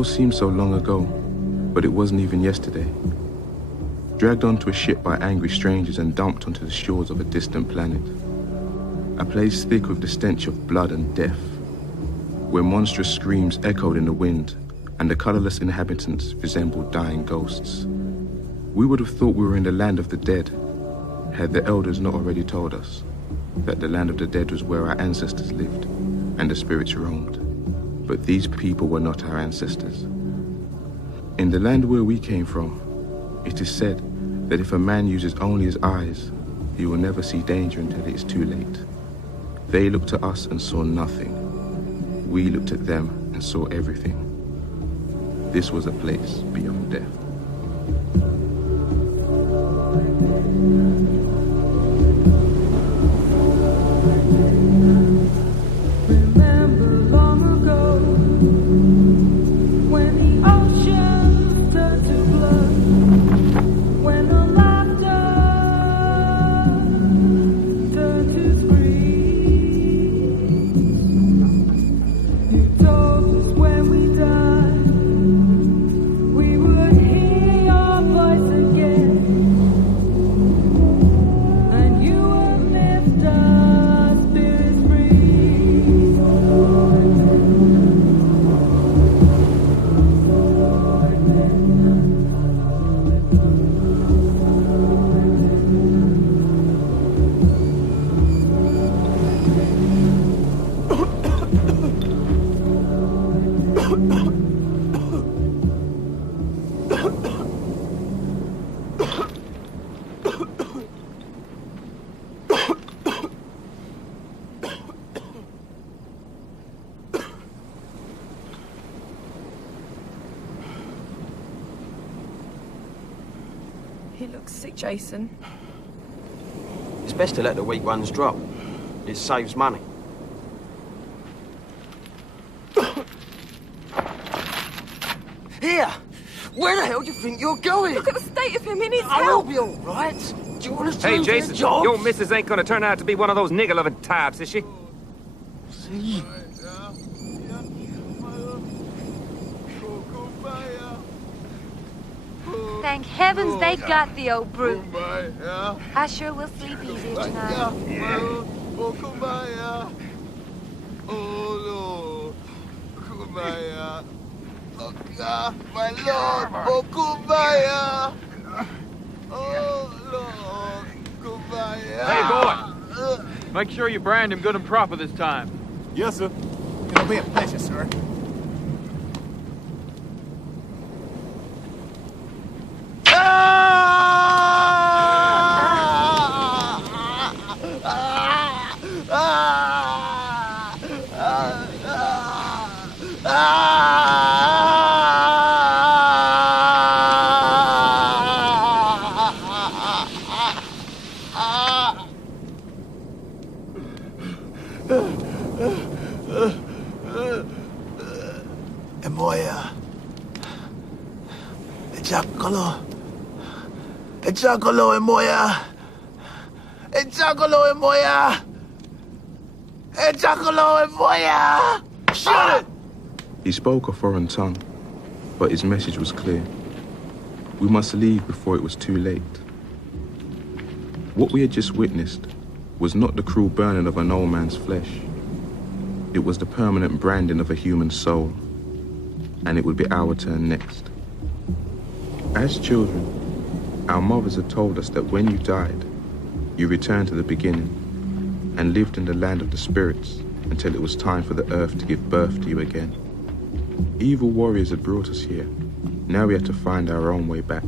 all seemed so long ago, but it wasn't even yesterday. Dragged onto a ship by angry strangers and dumped onto the shores of a distant planet. A place thick with the stench of blood and death, where monstrous screams echoed in the wind and the colorless inhabitants resembled dying ghosts. We would have thought we were in the land of the dead, had the elders not already told us that the land of the dead was where our ancestors lived and the spirits roamed. But these people were not our ancestors. In the land where we came from, it is said that if a man uses only his eyes, he will never see danger until it is too late. They looked at us and saw nothing. We looked at them and saw everything. This was a place beyond death. He looks sick, Jason. It's best to let the weak ones drop. It saves money. Here! Where the hell do you think you're going? Look at the state of him, he needs I help! will be all right. Do you want to Hey, change Jason, jobs? your missus ain't gonna turn out to be one of those nigger-loving types, is she? See? Thank heavens they got the old brute. I sure will sleep easier tonight. My Lord, oh Kumbaya! Oh Lord, Kumbaya! Hey, boy! Make sure you brand him good and proper this time. Yes, sir. It'll be a pleasure, sir. Emoya. Ejacolo. Ejacolo, Emoya. Ejacolo, Emoya. Ejacolo, Emoya. Shoot it! He spoke a foreign tongue, but his message was clear. We must leave before it was too late. What we had just witnessed was not the cruel burning of an old man's flesh. It was the permanent branding of a human soul, and it would be our turn next. As children, our mothers had told us that when you died, you returned to the beginning and lived in the land of the spirits until it was time for the earth to give birth to you again. Evil warriors had brought us here. Now we had to find our own way back.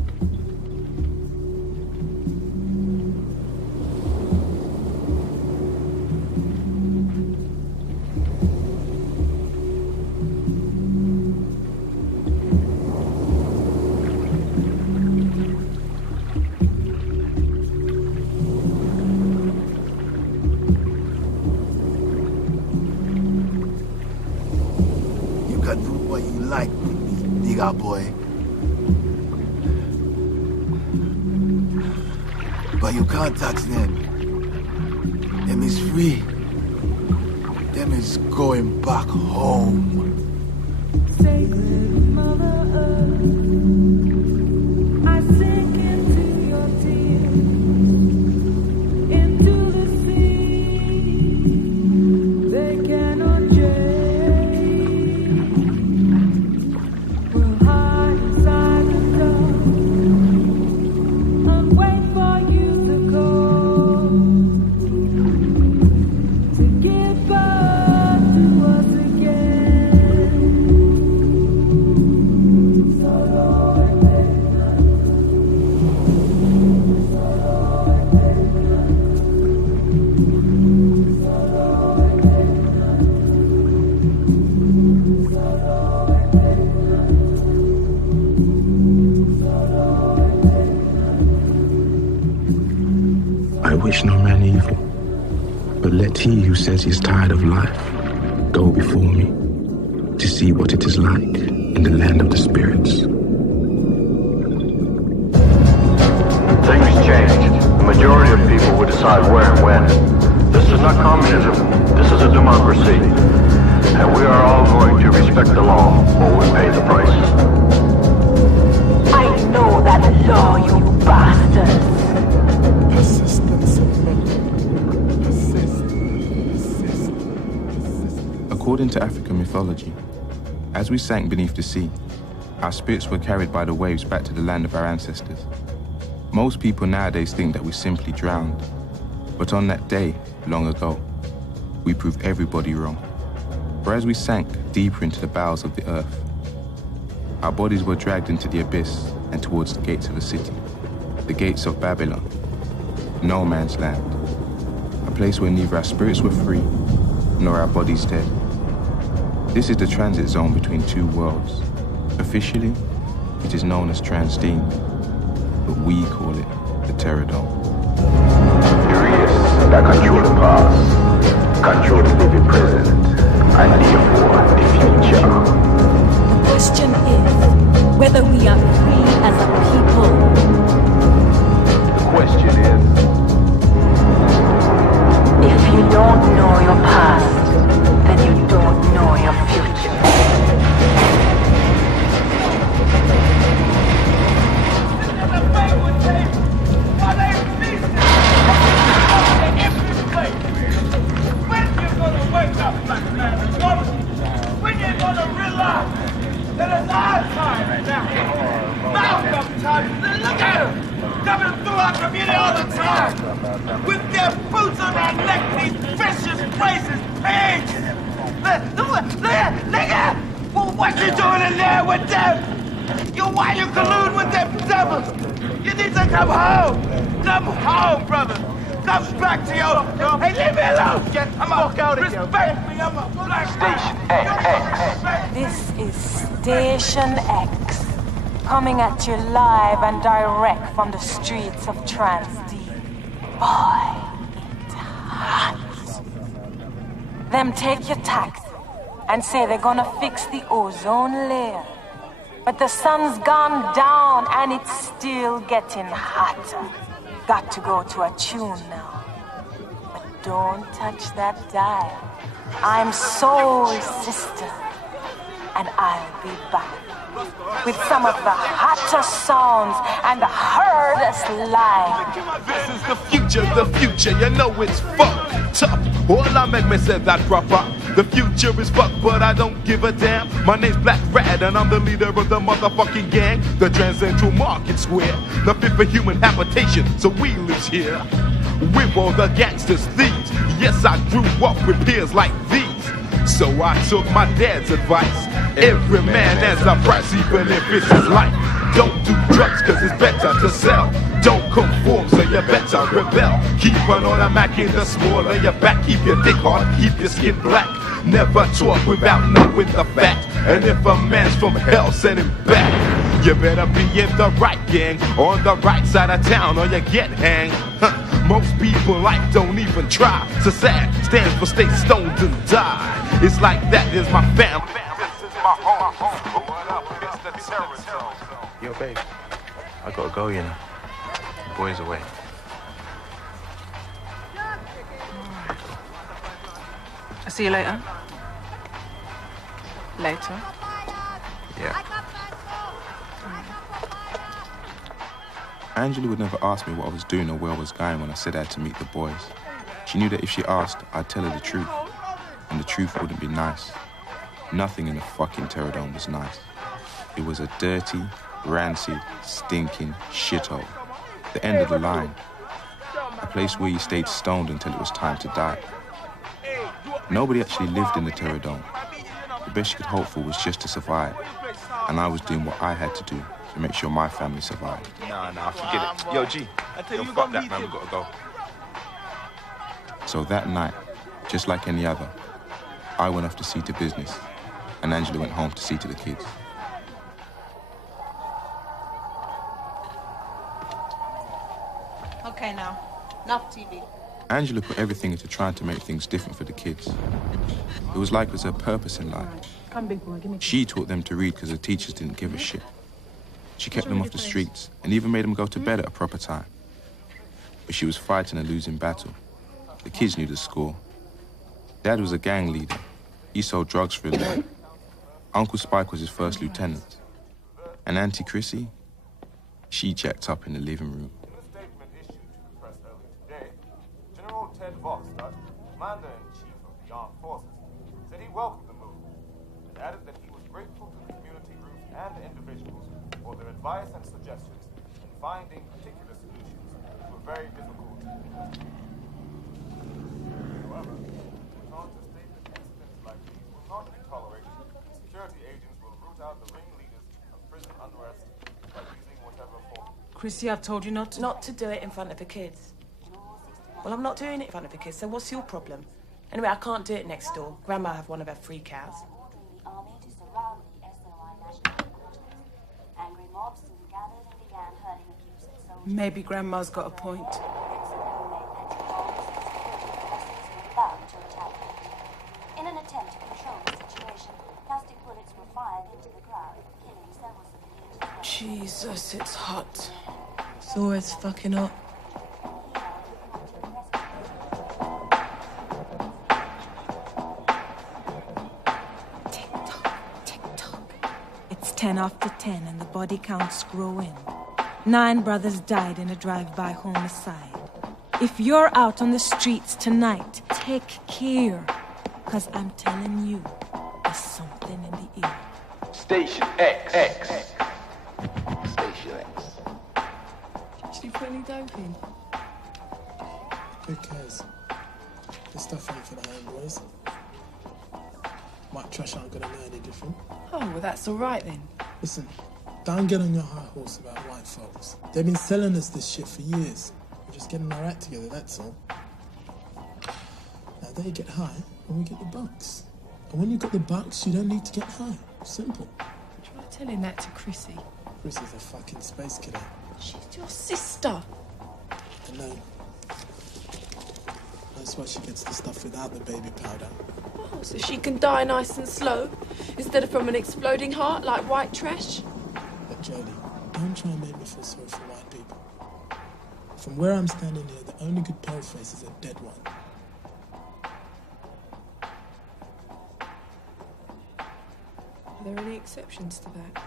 Boy. But you can't touch them. Them is free. Them is going back home. I wish no man evil, but let he who says he's tired of life go before me to see what it is like in the land of the spirits. Things change. The majority of people will decide where and when. This is not communism. This is a democracy. And we are all going to respect the law, or we pay the price. I know that law, you bastards. According to African mythology, as we sank beneath the sea, our spirits were carried by the waves back to the land of our ancestors. Most people nowadays think that we simply drowned, but on that day, long ago, we proved everybody wrong. For as we sank deeper into the bowels of the earth, our bodies were dragged into the abyss and towards the gates of a city, the gates of Babylon, no man's land, a place where neither our spirits were free nor our bodies dead. This is the transit zone between two worlds. Officially, it is known as Transdean, but we call it the Terrordome. Curious that control the past, control the living present, and therefore the future. The question is whether we are free as a people. The question is, If you don't know your past, then you don't know your future. When you gonna wake up, black man? When you gonna realize that it's our time now? Malcolm time. Look at him coming through our community all the time with their boots on their neck, these vicious braces, pigs. Nigga, well, what you doing in there with them? Why you collude with them devils? You need to come home. Come home, brother. Come back to your... Hey, leave me alone. Get the fuck out of here. Respect me. I'm a black man. This is Station X, coming at you live and direct from the streets of Transdean. Boy, it's hot. Them take your taxi and say they're gonna fix the ozone layer. But the sun's gone down and it's still getting hotter. Got to go to a tune now. But don't touch that dial. I'm Soul Sister, and I'll be back with some of the hottest songs and the hardest lines. This is the future, you know it's fucked up. All I make me say that proper. The future is fucked, but I don't give a damn. My name's Black Rat, and I'm the leader of the motherfucking gang. The Grand Central Market Square, the fit for human habitation, so we live here. With all the gangsters, thieves. Yes, I grew up with peers like these. So I took my dad's advice. Every man has a price, even if it's his life. Don't do drugs, cause it's better to sell. Don't conform, so you better rebel. Keep an automatic in the small of your back. Keep your dick hard, keep your skin black. Never talk without knowing the fact. And if a man's from hell, send him back. You better be in the right gang, on the right side of town, or you get hanged. Most people life don't even try. So sad stands for stay stoned and die. It's like that is my family. This is my home. What up? It's the Terrordome. Yo, babe, I gotta go, you know. The boy's away. I'll see you later. Later. Angela would never ask me what I was doing or where I was going when I said I had to meet the boys. She knew that if she asked, I'd tell her the truth. And the truth wouldn't be nice. Nothing in the fucking Terrordome was nice. It was a dirty, rancid, stinking shithole. The end of the line. A place where you stayed stoned until it was time to die. Nobody actually lived in the Terrordome. The best you could hope for was just to survive. And I was doing what I had to do to make sure my family survived. Nah, forget it. Yo, G. Yo, fuck that, man. We gotta go. So that night, just like any other, I went off to see to business, and Angela went home to see to the kids. Okay, now. Enough TV. Angela put everything into trying to make things different for the kids. It was like it was her purpose in life. Come, big boy, give me. She taught them to read because the teachers didn't give a shit. She kept them off the streets and even made them go to bed at a proper time. But she was fighting a losing battle. The kids knew the score. Dad was a gang leader. He sold drugs for a living. Uncle Spike was his first lieutenant. And Auntie Chrissy, she jacked up in the living room. General Ted Voxter, Commander-in-Chief of the Armed Forces, said he welcomed the move and added that he was grateful to the community groups and individuals for their advice and suggestions in finding particular solutions to a very difficult investigation. However, he went on to state that incidents like these will not be tolerated. Security agents will root out the ringleaders of prison unrest by using whatever form. Chrissy, I've told you not to do it in front of the kids. Well, I'm not doing it in front of the kids, so what's your problem? Anyway, I can't do it next door. Grandma have one of her freak outs. Maybe Grandma's got a point. In an attempt to control the situation, plastic bullets were fired into the crowd, killing several civilians. Jesus, it's hot. It's always fucking hot. It's 10 after 10 and the body count's growing. 9 brothers died in a drive-by homicide. If you're out on the streets tonight, take care. Cause I'm telling you, there's something in the air. Station X. Station X. She really doping. Who cares? This stuff ain't for the homeboys. White trash aren't gonna know any different. Oh, well, that's all right then. Listen, don't get on your high horse about white folks. They've been selling us this shit for years. We're just getting our act together, that's all. Now they get high, and we get the bucks. And when you got the bucks, you don't need to get high. Simple. Try telling that to Chrissy. Chrissy's a fucking space cadet. She's your sister. I know. That's why she gets the stuff without the baby powder. Oh, so she can die nice and slow, instead of from an exploding heart like white trash? But Jodie, don't try and make me feel sorry for white people. From where I'm standing here, the only good pale face is a dead one. Are there any exceptions to that?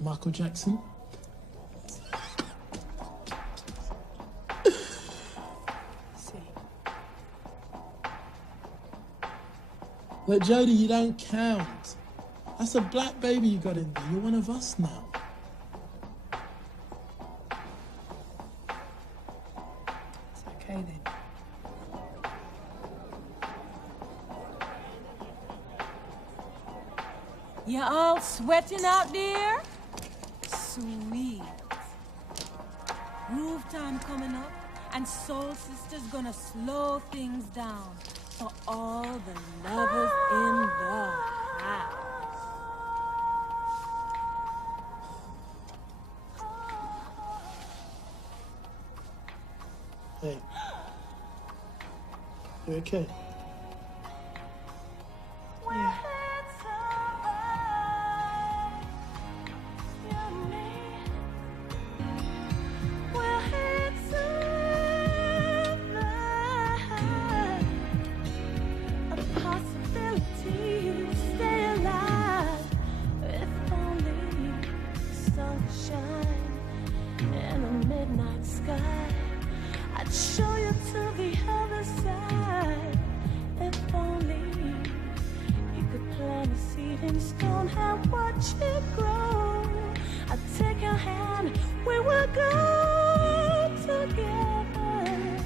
Michael Jackson? But Jodie, you don't count. That's a black baby you got in there. You're one of us now. It's okay then. You all sweating out there? Sweet. Groove time coming up, and Soul Sister's gonna slow things down for all the lovers in the house. Hey. You okay? Yeah. Stay alive, if only sunshine. in the midnight sky. I'd show you to the other side. If only you could plant a seed in stone and watch it grow. I'd take your hand, we will go together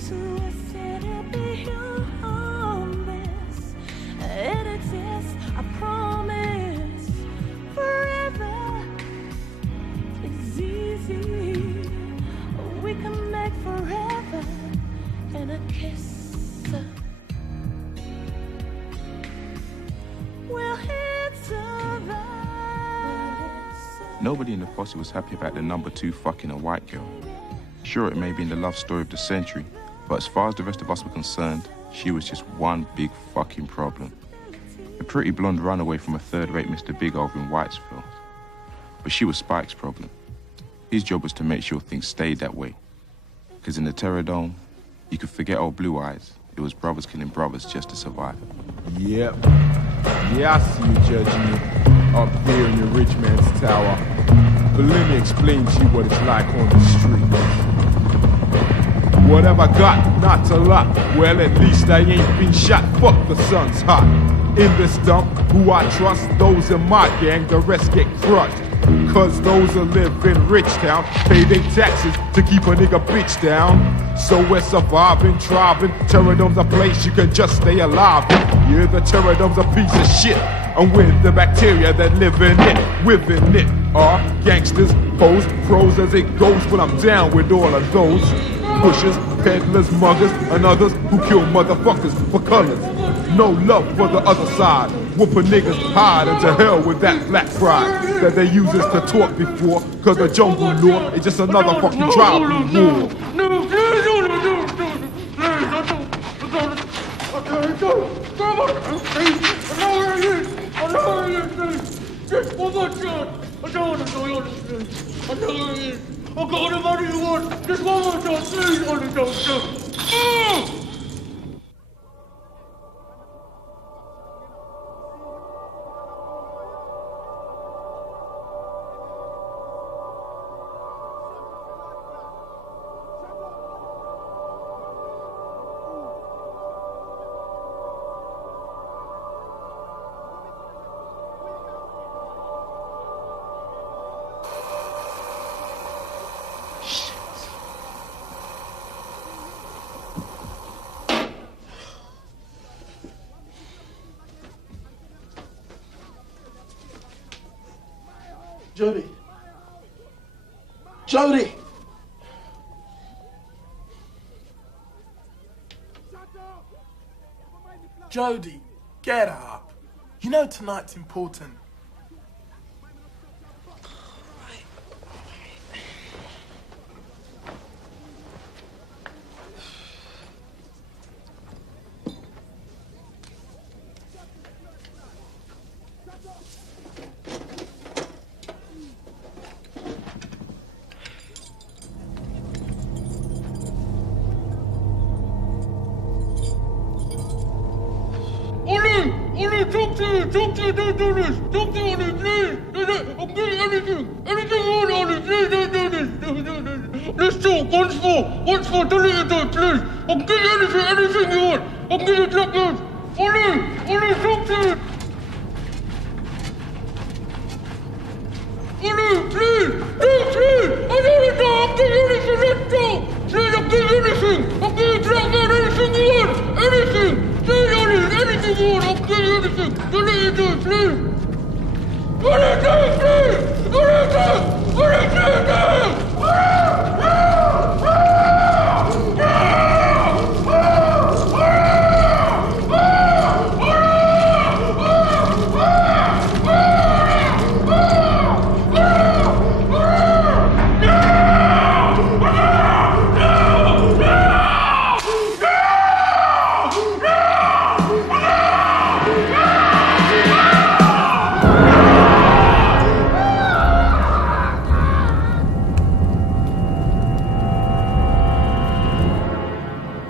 to a city beyond this. It exists, I promise, forever is easy. We can make forever in a kiss. We'll hit survive. Nobody in the posse was happy about the number 2 fucking a white girl. Sure, it may be in the love story of the century, but as far as the rest of us were concerned, she was just one big fucking problem. A pretty blonde runaway from a third-rate Mr. Big over in Whitesville. But she was Spike's problem. His job was to make sure things stayed that way. Because in the Terrordome, you could forget old Blue Eyes. It was brothers killing brothers just to survive. Yep. Yeah, I see you judging me up there in your rich man's tower. But let me explain to you what it's like on the street. What have I got? Not a lot. Well, at least I ain't been shot. Fuck, the sun's hot. In this dump, who I trust, those in my gang, the rest get crushed. Cause those who live in Rich Town pay their taxes to keep a nigga bitch down. So we're surviving, thriving. Terrordome's a place you can just stay alive. Yeah, the Terrordome's a piece of shit. And with the bacteria that live in it, within it are gangsters, hoes, pros as it goes. But I'm down with all of those pushers, peddlers, muggers, and others who kill motherfuckers for colors. No love for the other side. Whooping niggas hide into hell with that black pride that they use us to talk before. Cause the jungle law is just another fucking tribal war. Just one more shot. I don't want to do your please. I know it is. I've got all the money you want. Just one more shot, please. Only don't stop. Jody. Jody! Jody, get up. You know tonight's important. Talk to you, don't do this. Talk to Ollie, please. I'll give you anything. Anything you want, Ollie, please don't do this. Don't do this. Let's talk once more, don't let you do it, please. I'll give you anything you want. I'll give you blackbirds. Ollie, talk to you. Ollie, please. I don't want to die. I'll give you anything, let's talk. Please, I'll give you anything. I'll give you blackbird, anything you want. Anything. Please, Ollie, anything you want, I'll give you anything. Don't let you do it, please. What are you doing, please? What are you doing? What are you doing?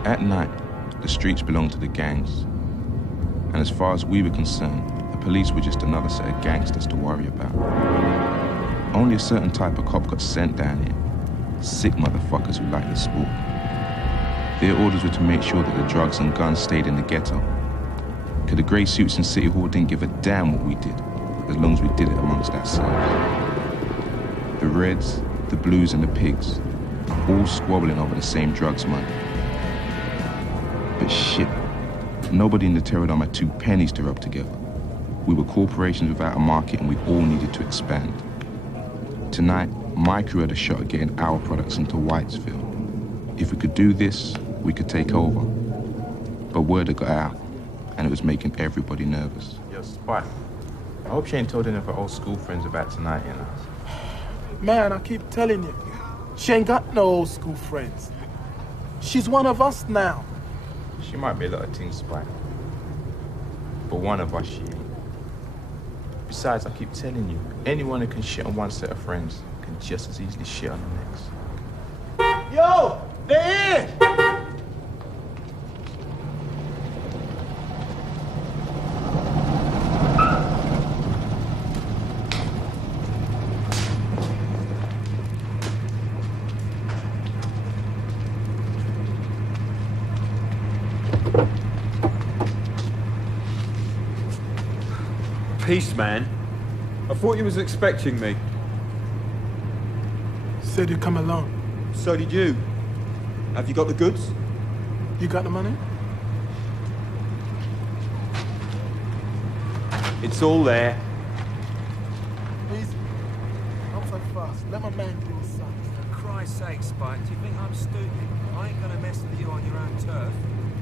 At night, the streets belonged to the gangs. And as far as we were concerned, the police were just another set of gangsters to worry about. Only a certain type of cop got sent down here. Sick motherfuckers who like the sport. Their orders were to make sure that the drugs and guns stayed in the ghetto. Cause the grey suits in City Hall didn't give a damn what we did, as long as we did it amongst ourselves. The Reds, the Blues and the Pigs, all squabbling over the same drugs money. But shit, nobody in the Terrordome had 2 pennies to rub together. We were corporations without a market and we all needed to expand. Tonight, my crew had a shot at getting our products into Whitesville. If we could do this, we could take over. But word had got out, and it was making everybody nervous. Yo, Spike, I hope she ain't told any of her old school friends about tonight, you know? Man, I keep telling you, she ain't got no old school friends. She's one of us now. She might be a lot of things, Spike. But one of us, she ain't. Besides, I keep telling you, anyone who can shit on one set of friends can just as easily shit on the next. Yo, they're here! Peace, man. I thought you was expecting me. Said you'd come alone. So did you. Have you got the goods? You got the money? It's all there. Easy. Not so fast. Let my man do his sons. For Christ's sake, Spike, do you think I'm stupid? I ain't gonna mess with you on your own turf.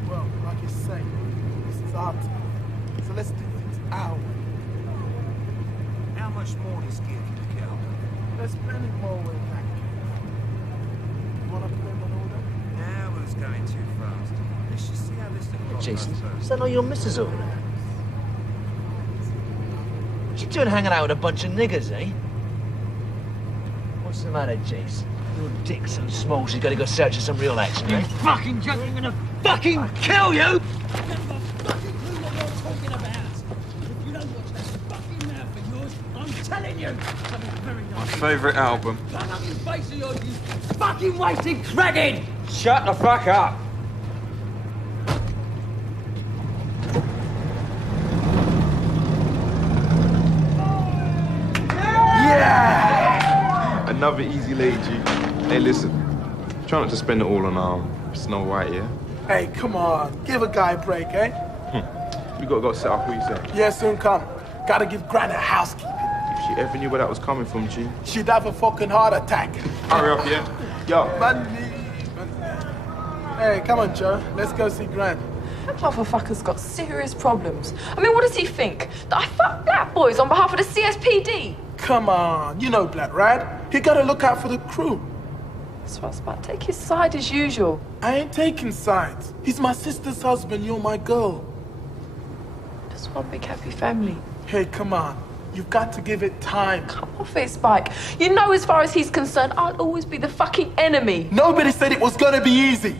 Well, like you say, this is our turf. So let's do things our way. How much more this gear can you get up? There's plenty more way back. You wanna put them on order? Now it's going too fast. Let's just see how this thing goes. Jason, is that not your missus over there? What you doing hanging out with a bunch of niggers, eh? What's the matter, Jace? Your dick's so small she's gotta go search for some real action, eh? You fucking joke, I'm gonna fucking kill you! Telling you, My favourite album. bang up your face of yours, you fucking wasted credit! Shut the fuck up! Yeah! Another easy lady, G. Hey, listen. Try not to spend it all on Snow White, yeah? Hey, come on. Give a guy a break, eh? We gotta go set up, what you say? Yeah, soon come. Gotta give Gran a housekeeping. If she ever knew where that was coming from, G. She'd have a fucking heart attack. Hurry up, yeah? Yo. Hey, come on, Joe. Let's go see Gran. That motherfucker's got serious problems. I mean, what does he think? That I fuck black boys on behalf of the CSPD? Come on. You know Black, right? He gotta look out for the crew. That's what's about. Take his side as usual. I ain't taking sides. He's my sister's husband. You're my girl. Just one big happy family. Hey, come on. You've got to give it time. Come off it, Spike. You know, as far as he's concerned, I'll always be the fucking enemy. Nobody said it was gonna be easy.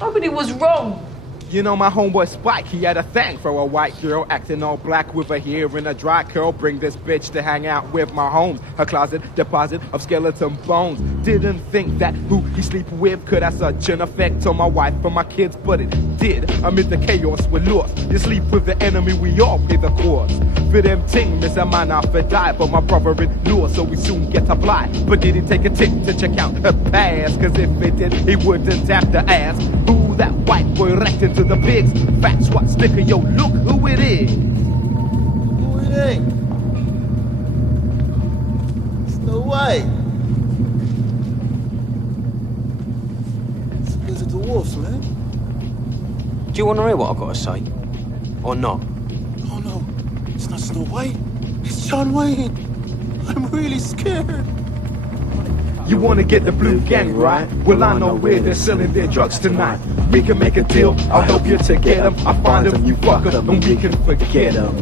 Nobody was wrong. You know my homeboy Spike, he had a thing for a white girl acting all black with her hair in a dry curl. Bring this bitch to hang out with my homes. Her closet deposit of skeleton bones. Didn't think that who he sleep with could have such an effect on my wife and my kids, but it did. Amid the chaos we're lost. You sleep with the enemy, we all pay the cost. For them ting, miss a man off a die, but my brother-in-law, so we soon get a fly. But did he take a tick to check out her past? Cause if it did, he wouldn't have to ask who that white boy wrecked into the pigs. Facts what sticker, yo, look who it is. Who it ain't? It's no way. It's a dwarf, man. Do you want to hear what I've got to say? Or not? Oh no, it's not Snow White. It's John Wayne. I'm really scared. You wanna get the blue gang right? Well, I know where they're selling their drugs tonight. We can make a deal, I'll help you to get them. I find them, you fuck them, and we can forget them.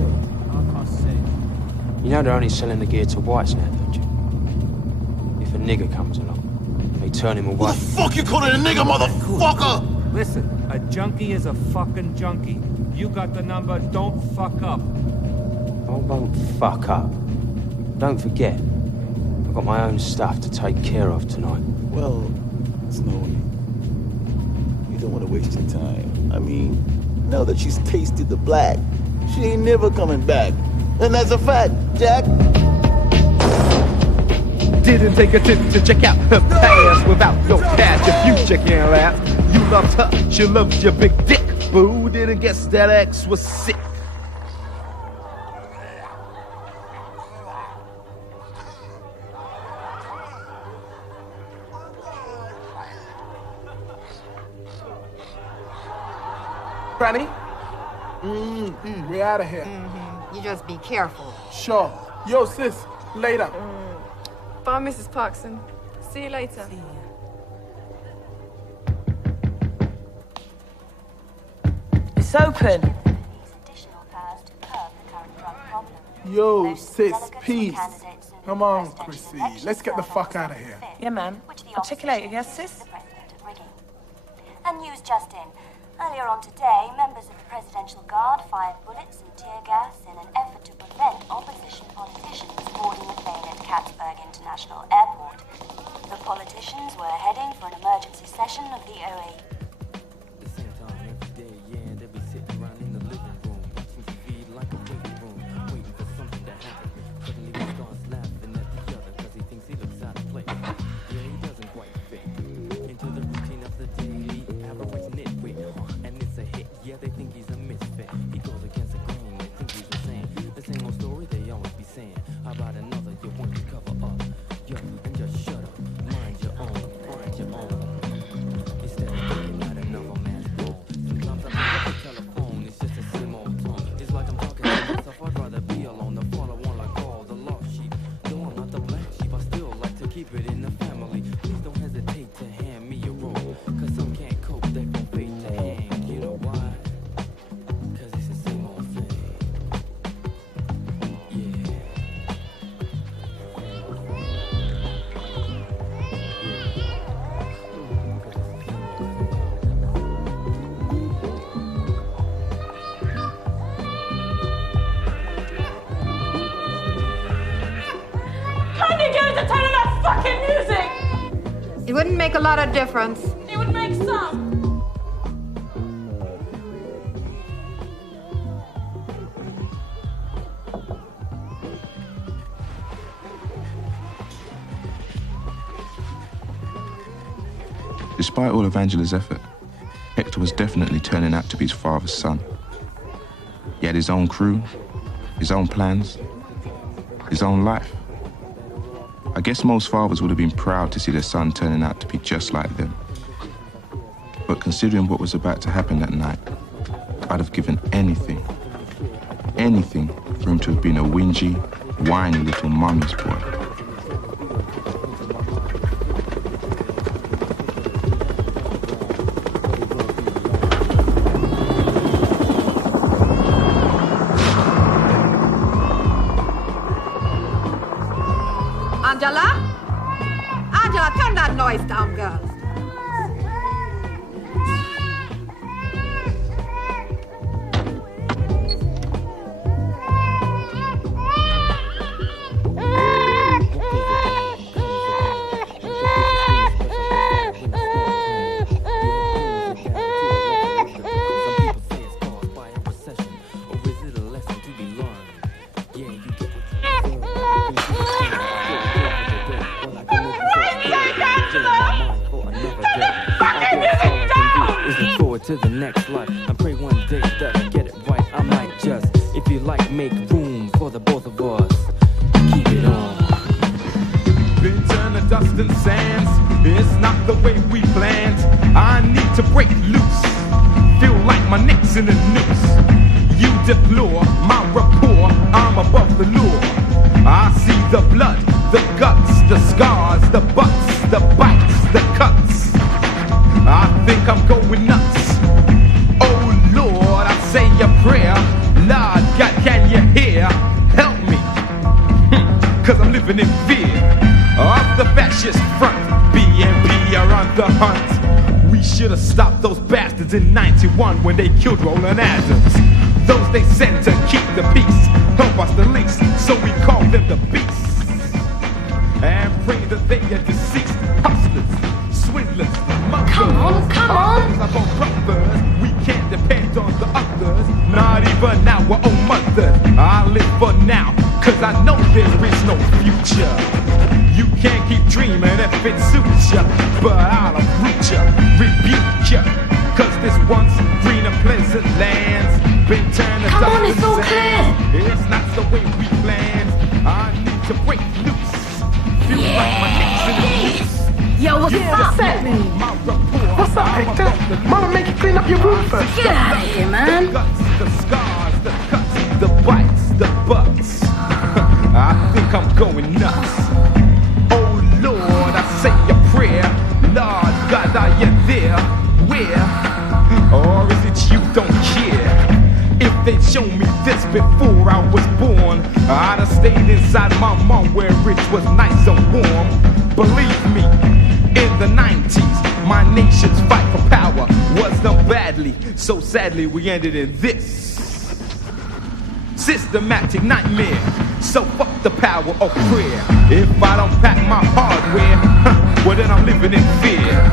You know they're only selling the gear to whites now, don't you? If a nigger comes along, they turn him away. What the fuck you calling a nigger, motherfucker? Listen, a junkie is a fucking junkie. You got the number, don't fuck up. I won't fuck up. Don't forget, I've got my own stuff to take care of tonight. Well, Snowy, you don't want to waste your time. I mean, now that she's tasted the black, she ain't never coming back. And that's a fact, Jack. Didn't take a tip to check out her past. Without your past, your future can't last. You loved her, she loved your big dick. Boo, didn't guess that ex was sick. Granny? We're out of here. You just be careful. Sure. Yo, sis, later. Bye, Mrs. Parkson. See you later. It's open. Yo, sis, peace. Come on, Chrissy. Let's get the fuck out of here. Yeah, ma'am. I'll check you later, yes, sis? And news just in. Earlier on today, members of the Presidential Guard fired bullets and tear gas in an effort to prevent opposition politicians boarding the plane at Cattsburg International Airport. The politicians were heading for an emergency session of the OA. The same time every day, yeah, they be sitting around in the living room, watching TV like a waiting room, waiting for something to happen. Suddenly one starts laughing at the other because he thinks he looks out of place. Yeah, he doesn't quite fit into the routine of the daily average nitwit. And it's a hit, yeah, they think he's a misfit. He goes against the grain, they think he's insane. The same old story they always be saying about another you want to cover up. Yo, and just shut up, mind your own, find your own. Instead of thinking out another man's role. Sometimes I pick up the telephone, it's just the same old tone. It's like I'm talking to myself, I'd rather be alone. The follow one I call the lost sheep. No, I'm not the black sheep, I still like to keep it in the family. Please don't hesitate to hand me a roll, cause some can't cope, they gon' fade to hang. You know why? Cause it's the same old thing. Can you get to turn on that fucking music? It wouldn't make a lot of difference. It would make some. Despite all of Angela's effort, Hector was definitely turning out to be his father's son. He had his own crew, his own plans, his own life. I guess most fathers would have been proud to see their son turning out to be just like them. But considering what was about to happen that night, I'd have given anything for him to have been a whingy, whiny little mummy's boy. Angela, turn that noise down, girls. To the next life, I pray one day that I get it right. I might just, if you like, make room for the both of us. Keep it on. Been turned to dust and sands. It's not the way we planned. I need to break loose. Feel like my neck's in a noose. You deplore my rapport. I'm above the lure. I see the blood, the guts, the scars, the butts, the bites, the cuts. I think I'm going nuts. Oh Lord, I say a prayer. Lord God, can you hear? Help me, cause I'm living in fear of the fascist front. BNP are on the hunt. We should have stopped those bastards in 91 when they killed Roland Adams. Those they sent to keep the peace, help us the least, so we call them the beasts. and pray that they are deceased. Hustlers, swindlers, muggers. Come on. Like our brothers, we can't depend on the others. Not even our own mothers. I live for now, cause I know there is no future. You can't keep dreaming if it suits ya, but I'll uproot ya, rebuke ya. Cause this once green and pleasant lands been turned to Come on, it's all clear. It's not the way we planned. I need to break loose. Feel like my knees in the loose. Yo, what's up? What's up, Hector? Mama, make you clean up your room first. Get out of here, man. The guts, the scars, the cuts, the bites, the butts. I think I'm going nuts. Oh Lord, I say a prayer. Lord God, are you there? Where? Or is it you don't care? If they'd shown me this before I was born, I'd have stayed inside my mom where it was nice and warm. Believe me, in the 90s, my nation's fight for power was done badly. So sadly, we ended in this systematic nightmare. So fuck the power of prayer. If I don't pack my hardware, well then I'm living in fear.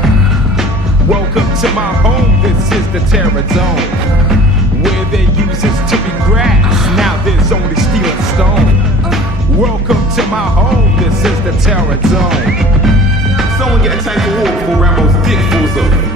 Welcome to my home, this is the Terrordome, where they used to be grass, now there's only steel and stone. Welcome to my home, this is the Terrordome. Someone get a tank of water before Rambo's dick falls off.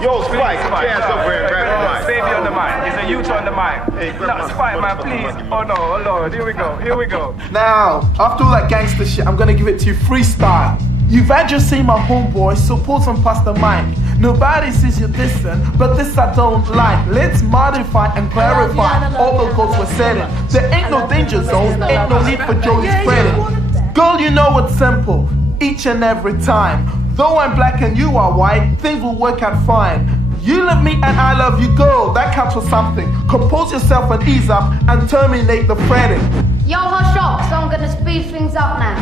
Yo, Spike, come hands over here and grab the mic. Baby on the mic. There's a youth on the mic. Hey, no, Spike, man, please. Oh no, oh Lord, here we go. Now, after all that gangster shit, I'm gonna give it to you freestyle. You've had your say, my homeboy, so put some past the mic. Nobody sees you dissing, but this I don't like. Let's modify and clarify all the goals we're setting. There ain't no danger zone, ain't no need for Joey's credit. Girl, you know it's simple, each and every time. Though I'm black and you are white, things will work out fine. You love me and I love you, girl, that counts for something. Compose yourself and ease up and terminate the fretting. Yo, hot shock, so I'm gonna speed things up now.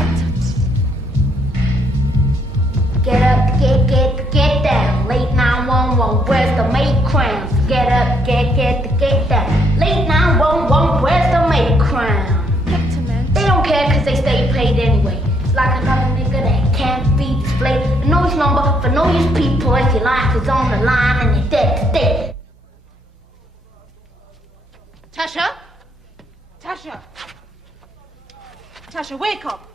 Get up, get down. Late 911, where's the maid crowns? Get up, get down. Late 911, where's the maid crown? They don't care cause they stay paid anyway. Like another nigga that can't be displayed. A noise number for no use people if your life is on the line and you're dead today. Tasha? Tasha, wake up!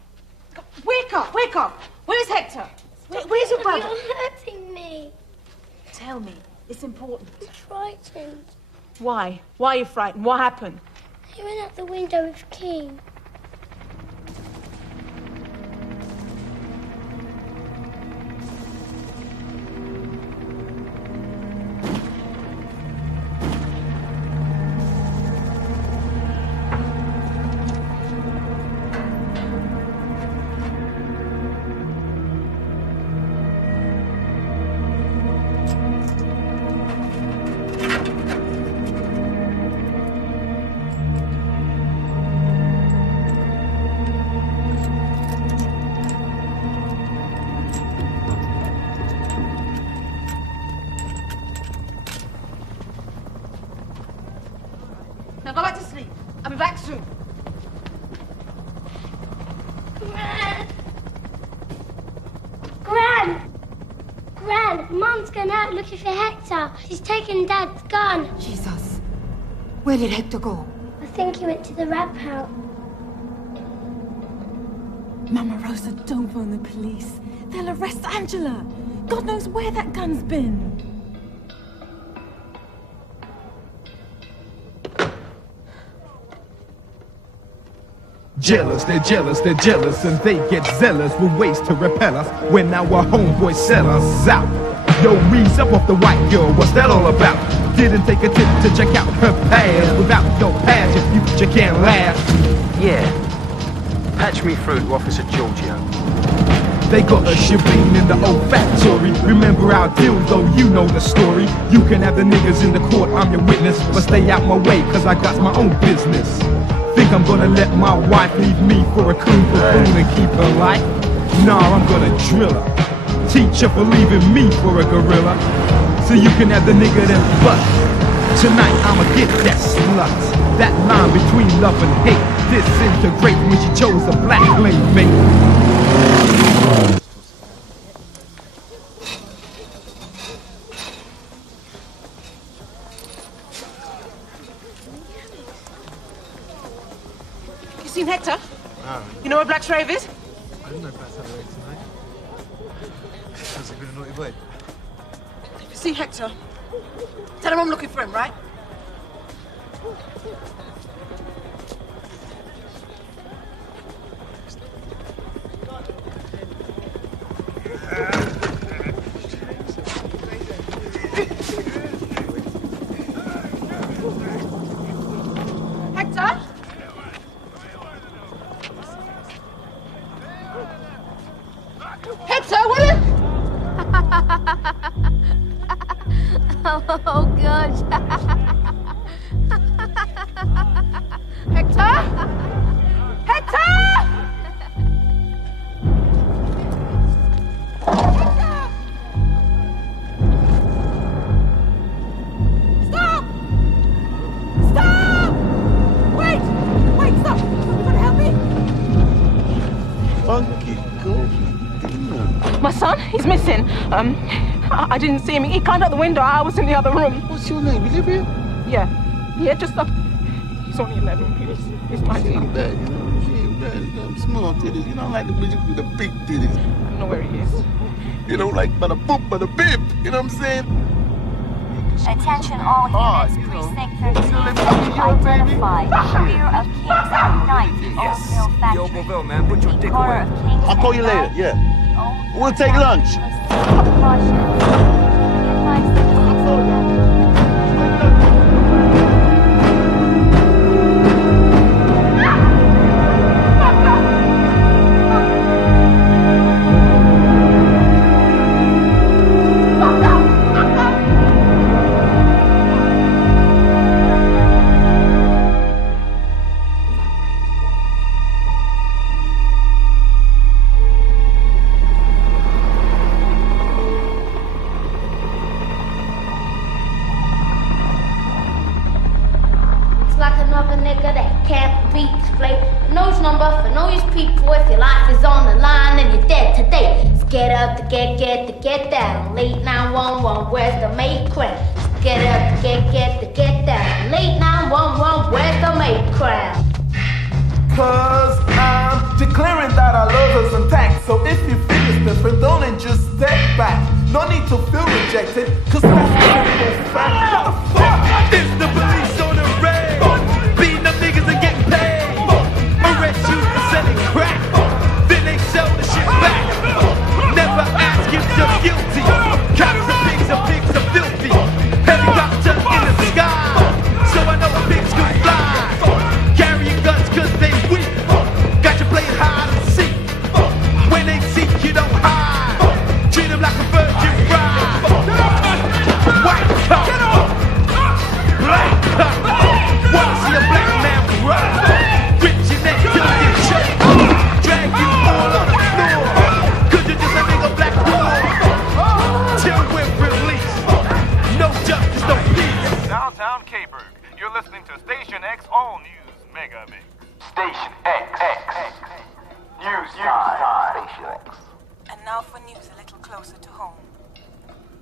Wake up! Where's Hector? Where's your brother? You're hurting me. Tell me. It's important. I'm frightened. Why? Why are you frightened? What happened? He went out the window with King. Now go back to sleep. I'll be back soon. Gran, Mum's going out looking for Hector. She's taken Dad's gun. Jesus. Where did Hector go? I think he went to the rap house. Mama Rosa, don't phone the police. They'll arrest Angela. God knows where that gun's been. Jealous, they're jealous, and they get zealous with ways to repel us when our homeboys sell us out. Yo, Reese up off the white girl, what's that all about? Didn't take a tip to check out her past. Without your past, your future can't last. Yeah. Patch me through to Officer Giorgio. They got a shebeen in the old factory. Remember our deal though, you know the story. You can have the niggas in the court, I'm your witness, but stay out my way, cause I got my own business. Think I'm gonna let my wife leave me for a coon buffoon and keep her life? Nah, I'm gonna drill her. Teach her for leaving me for a gorilla. So you can have the nigga that butt. Tonight I'ma get that slut. That line between love and hate disintegrate when she chose a black playmate. You seen Hector? No. You know where Black's rave is? I didn't know Black's had a rave tonight. Has he been a naughty boy? If you see Hector, tell him I'm looking for him, right? Hector? Hector, will you? Oh, gosh. Hector? Hector! Stop! Stop! Wait! Wait, stop! You gonna help me? Funky gold. My son, he's missing. I didn't see him. He climbed out the window. I was in the other room. What's your name? You live here? Yeah. Yeah, just up. He's only 11, please. He's my She son. ain't bad, you know. She ain't bad. Them small titties. You don't like the bitches with the big titties. I don't know where he is. You don't like bada boop, bada bip. You know what I'm saying? Attention all units, precinct 13, identified, rear of Kings and 9th, Old Mill Factory. Yo, Bovell, man, put your dick away. I'll call you later, yeah. We'll take lunch. Like another nigga that can't beat flake. Knows number for knows people. If your life is on the line and you're dead today. Just get up to get down. Late 911, where's the matron? Just get up to get down. Late 911, where's the matron? Cause I'm declaring that our love is intact. So if you feel it's different, don't and just step back. No need to feel rejected, cause that's the simple fact. What the fuck? It's the police on the raid. Beating up niggas and getting paid. Arrest you for selling crack. Then they sell the shit back. Never ask if you're guilty. Cops and pigs are filthy. Helicopter in the sky. So I know pigs can fly. Carrying guns cause they weak. Got you playing hide and seek. When they seek you don't hide. Treat them like a virgin bride. White cop. Black cop. Wanna see a black man run? Rip your neck till you get shot. Drag you all on the floor. Cause you're just a nigga black boy. Till we're released. No justice, no peace. Downtown Capeburg, you're listening to Station X All News Mega Mix. Station X. News time. Station X. And now for news a little closer to home.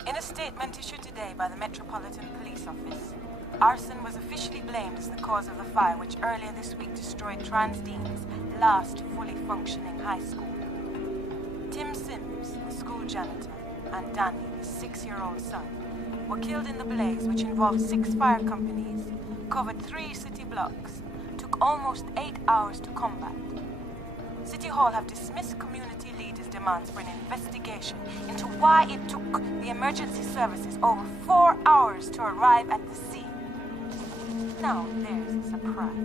In a statement issued today by the Metropolitan Police Office, arson was officially blamed as the cause of the fire which earlier this week destroyed Transdean's last fully functioning high school. Tim Sims, the school janitor, and Danny, his 6-year-old son, were killed in the blaze which involved 6 fire companies, covered 3 city blocks, took almost 8 hours to combat. City Hall have dismissed community leaders' demands for an investigation into why it took the emergency services over 4 hours to arrive at the scene. Now there's a surprise.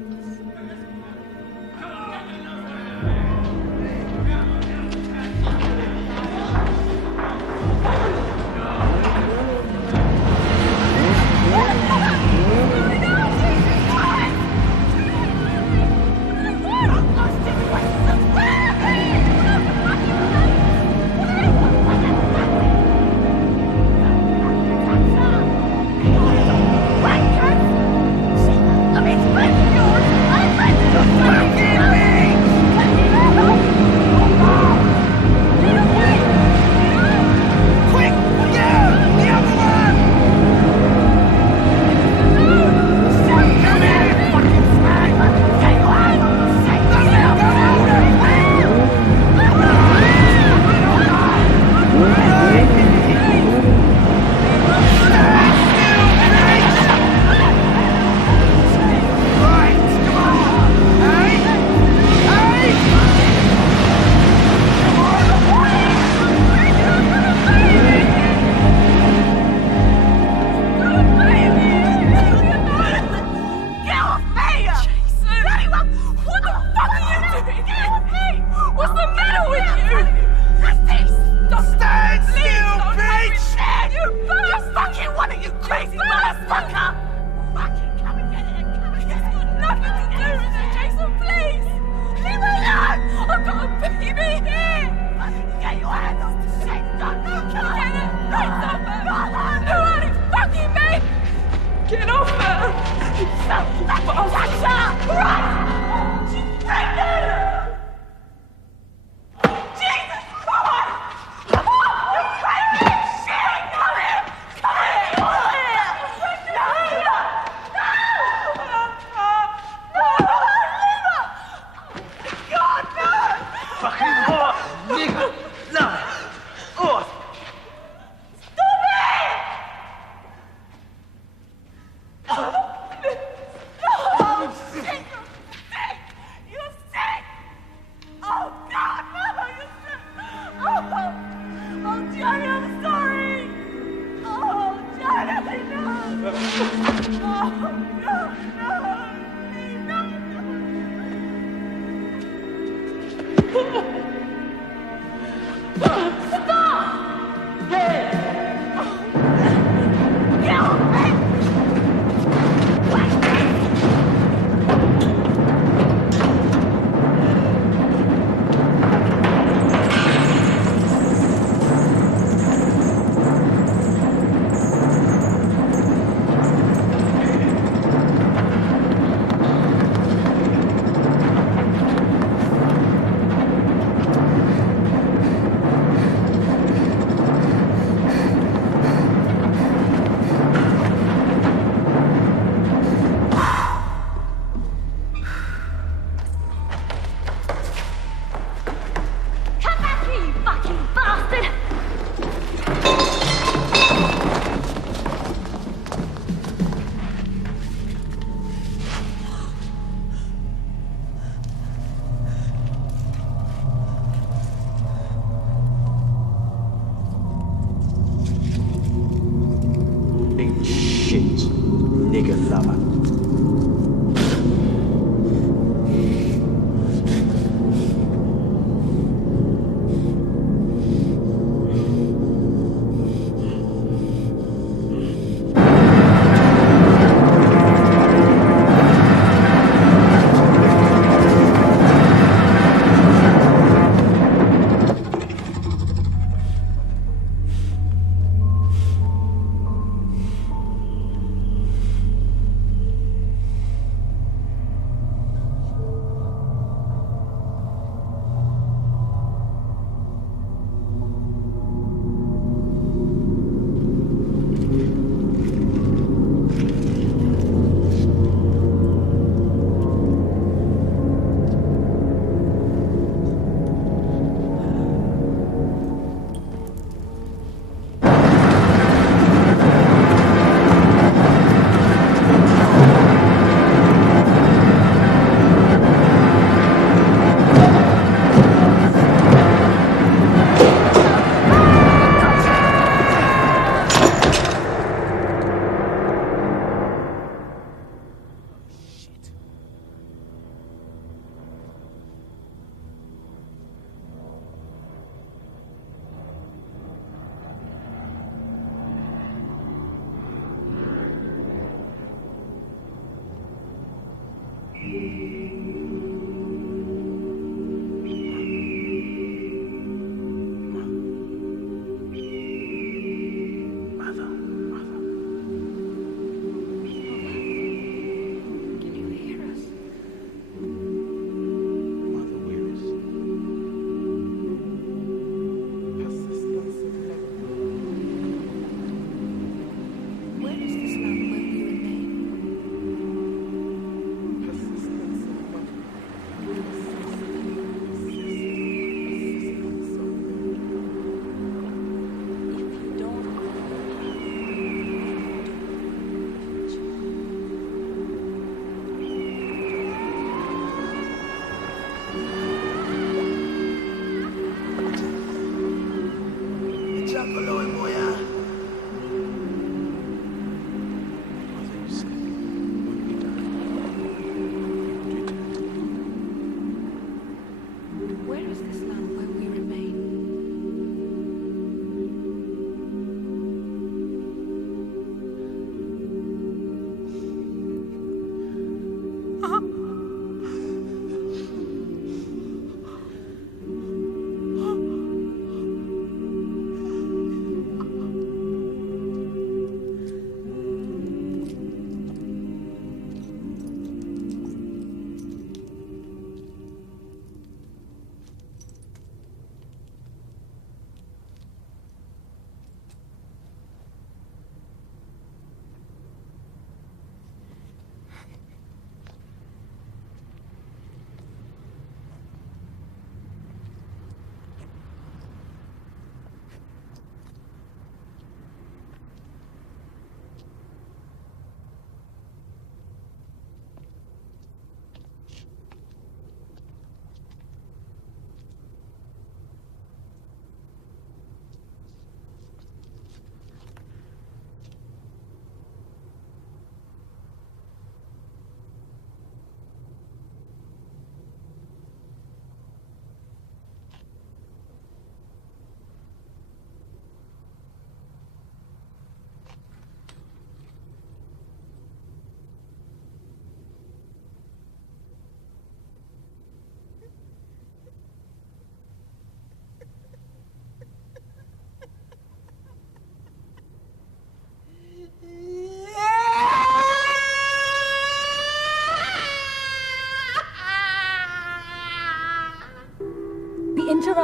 Where is this land where we remain? Persistence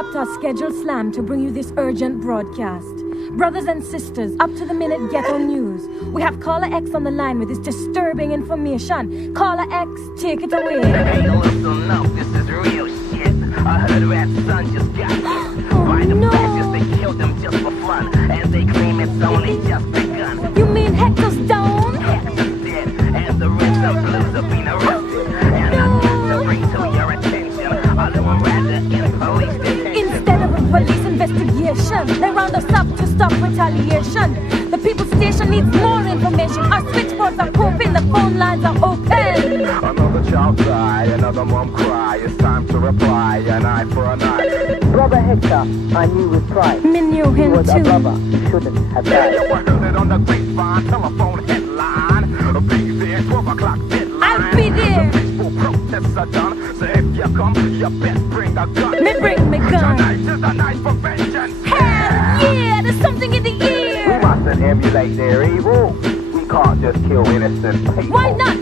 interrupt our scheduled slam to bring you this urgent broadcast. Brothers and sisters, up to the minute ghetto news. We have Caller X on the line with this disturbing information. Caller X, take it away. Hey, listen up, this is real shit. I heard Rat's son just got hit. By the fascists, they killed him just for fun. And they claim it's only just begun. You mean Hector's down? Hector's dead, and the reds and blues have been arrested. And I just to bring to your attention, all of them rather in police detention. Instead of a police investigation, they round us up to stop retaliation. The People's Station needs more information. Our switchboards are open, the phone lines are open. Another child died, another mom cry. It's time to reply, an eye for an eye. Brother Hector, I knew with pride. Me knew him he was too. a brother, shouldn't have died. You heard it on the grapevine, telephone headline. Be there, 12 o'clock deadline. I'll be there. The peaceful protests are done. So if you come, you best bring a gun. Me bring me gun. Tonight is the night for vengeance. Hell yeah, there's something in the We air. mustn't emulate their evil. We can't just kill innocent people. Why not?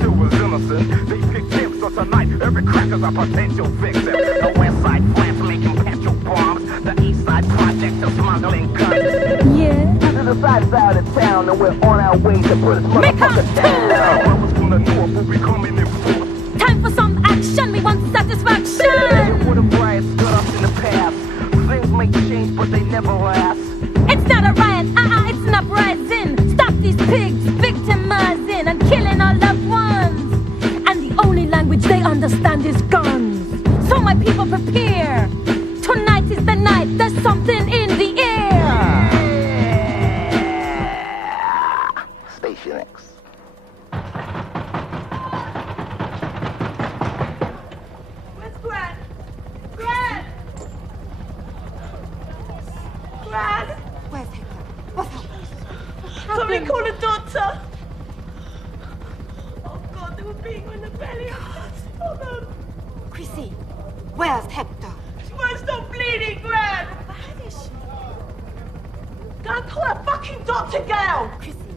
Two was innocent. They picked him, so tonight every cracker's a potential victim. The west side plants making petrol bombs. The east side project of smuggling guns. Yeah. To the side of town, and we're on our way to put this motherfucker down. Brothers from the north will be coming in force. Time for some action, we want satisfaction. What if riots stood up in the past? Things may change, but they never last. It's not a riot, it's an uprising. Stop these pigs victimizing and killing our loved ones. And the only language they understand is guns. So my people prepare. Tonight is the night, there's something in the air. Station X. Where's Gran? Gran! Gran! Where's Hector? What's happened? Somebody call a doctor! Oh God, they were beating her in the belly. Stop them! Chrissy, where's Hector? She won't stop bleeding, Gran! Where is she? Go and call a fucking doctor, Gail! Chrissy,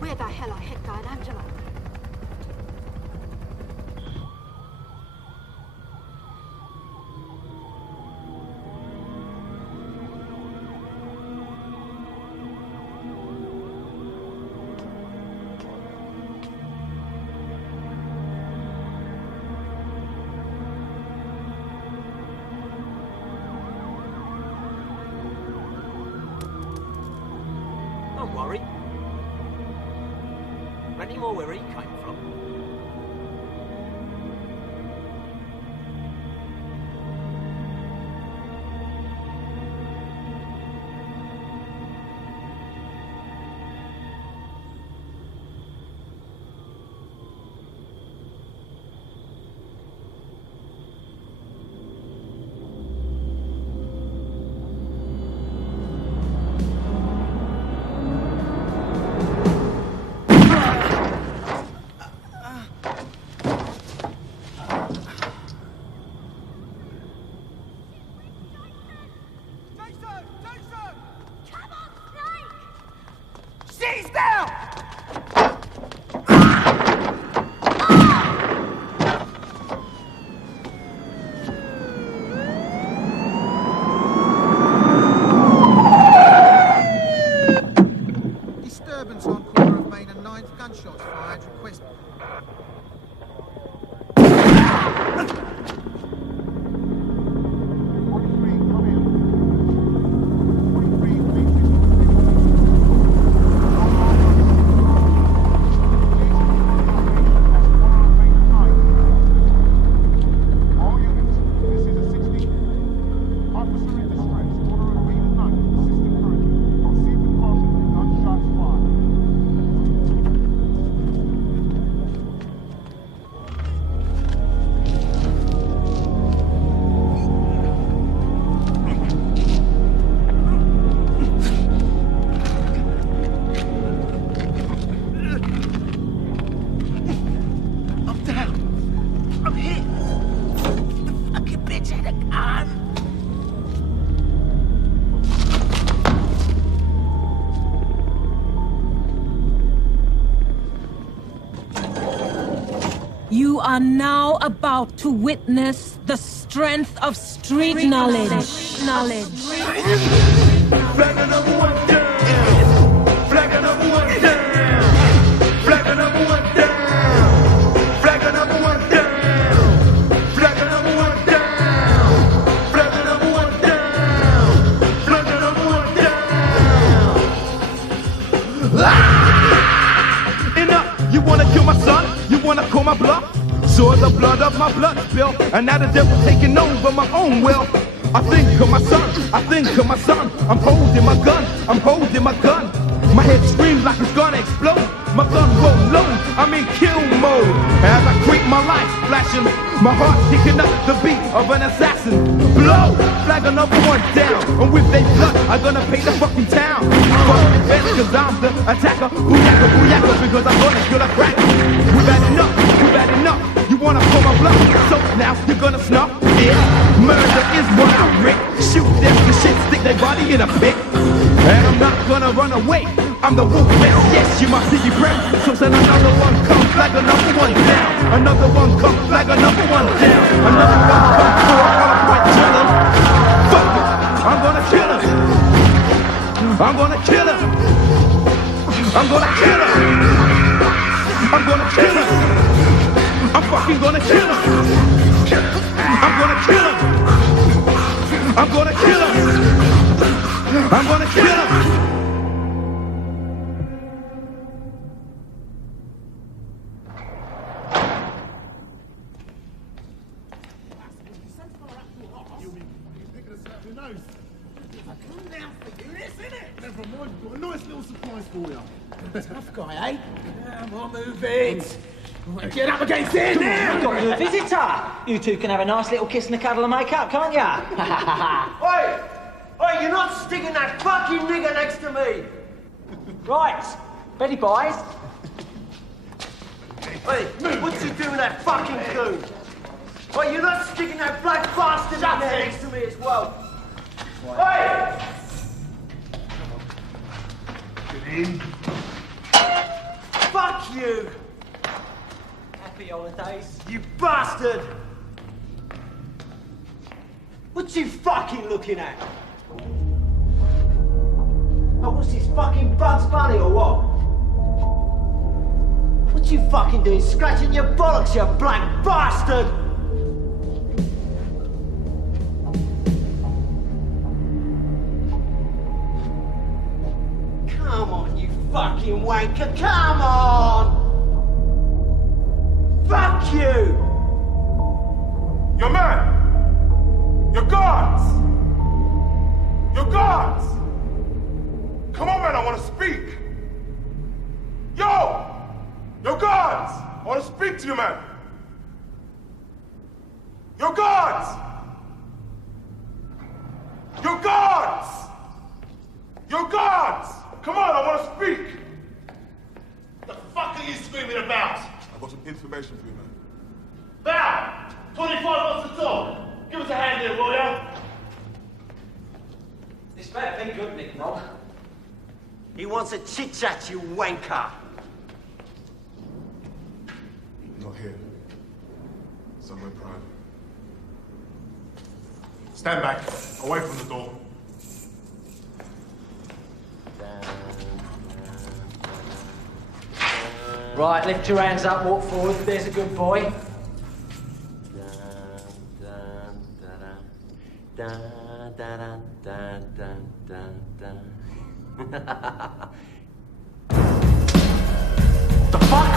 where the hell are Hector and Angela? Don't worry. Plenty more where he came from. She's down! Disturbance on corner of Main and 9th. Gunshots fired. Request. You are now about to witness the strength of street knowledge. Flag number one down. Flag number one down. Flag number one down. Flag number one down. Flag number one down. Flag number one down. Flag number one down. Ah! Enough! You wanna kill my son? You wanna call my bluff? Saw the blood of my blood spill, and now the devil taking over my own will. I think of my son, I think of my son. I'm holding my gun, I'm holding my gun. My head screams like it's gonna explode. My gun won't load, I'm in kill mode. As I creep my life flashing, my heart kicking up the beat of an assassin. Blow, flag another one down, and with they blood, I'm gonna pay the fucking town. Fuck the best, cause I'm the attacker. Booyaka, booyaka, because I'm gonna kill a cracker. We've had enough, we've had enough. You wanna call my bluff, so now you're gonna snuff it. Murder is what I rip. Shoot them, the shit, stick their body in a pit. And I'm not gonna run away. I'm the wolf man, yes, you must see your breath. So send another one, come flag another one down. Another one, come flag another one down. Another one, come for a point killer. Fuck it, I'm gonna kill him. I'm gonna kill him. I'm gonna kill him. I'm gonna kill him. I'm fucking gonna kill him. I'm gonna kill him. I'm gonna kill him. I'm gonna kill him. Never mind, we've got a nice little surprise for you. Tough guy, eh? Come on, move it. Get up against it now! You've got a visitor. You two can have a nice little kiss and a cuddle and make up, can't ya? Oi! Oi, you're not sticking that fucking nigger next to me! Right, ready, boys? Oi, what's you doing that fucking coon? Oi, you're not sticking that black bastard in there next to me as well! Oi! Get in. Fuck you! Happy holidays. You bastard! What you fucking looking at? Oh, what's this fucking Bugs Bunny or what? What you fucking doing? Scratching your bollocks, you black bastard! Come on, you fucking wanker, come on! Fuck you! Your man! Your guards! Your guards! Come on, man, I want to speak! Yo! Your guards! I want to speak to you, man! Your guards! Your guards! Your guards! Come on, I want to speak! The fuck are you screaming about? I've got some information for you, man. Val! 25 wants to talk. Give us a hand here, will ya? This better be good, Nick Nog. He wants a chit-chat, you wanker! Not here. Somewhere private. Stand back, away from the door. Right, lift your hands up, walk forward. There's a good boy. The fuck?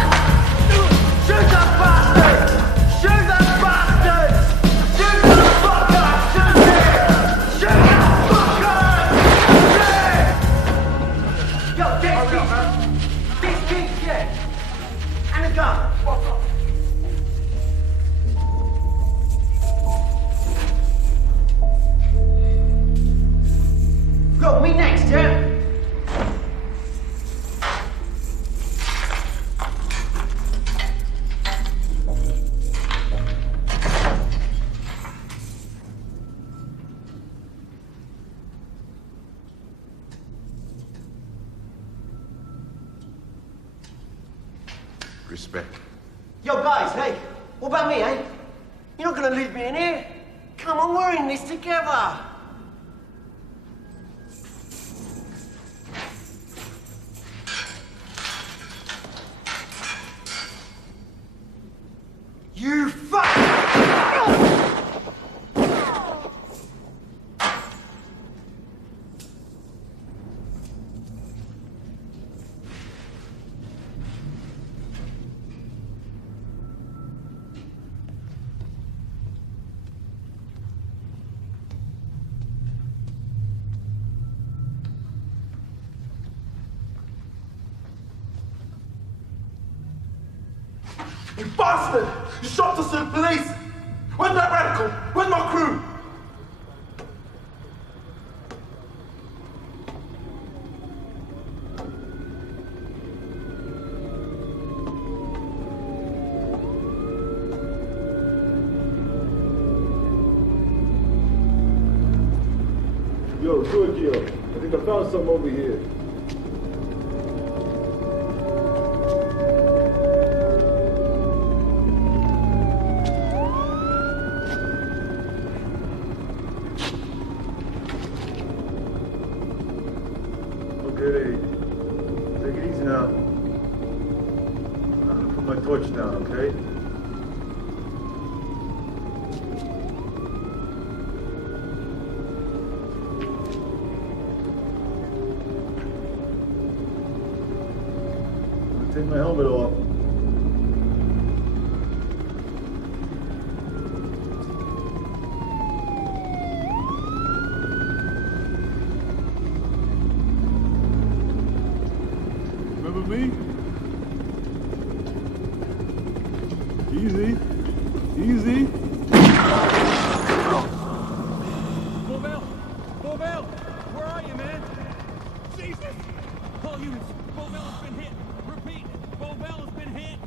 Shoot that bastard! Shoot that bastard! Shoot that fucker! Shoot him! Shoot that fucker! Shoot! Yo, this kid's dead. And a gun. Go, me next, yeah? Respect. Yo, guys, hey, what about me, eh? You're not gonna leave me in here. Come on, we're in this together. You fuck! You bastard! You shot us to the police! Where's that radical? Where's my crew? Yo, Giorgio, I think I found something over here. Okay, take it easy now. I'm gonna put my torch down, okay? Take my helmet off. Remember me? Easy. Easy. Bovell! Where are you, man? Jesus! All units, Bovell has been hit. Repeat, Bovell has been hit.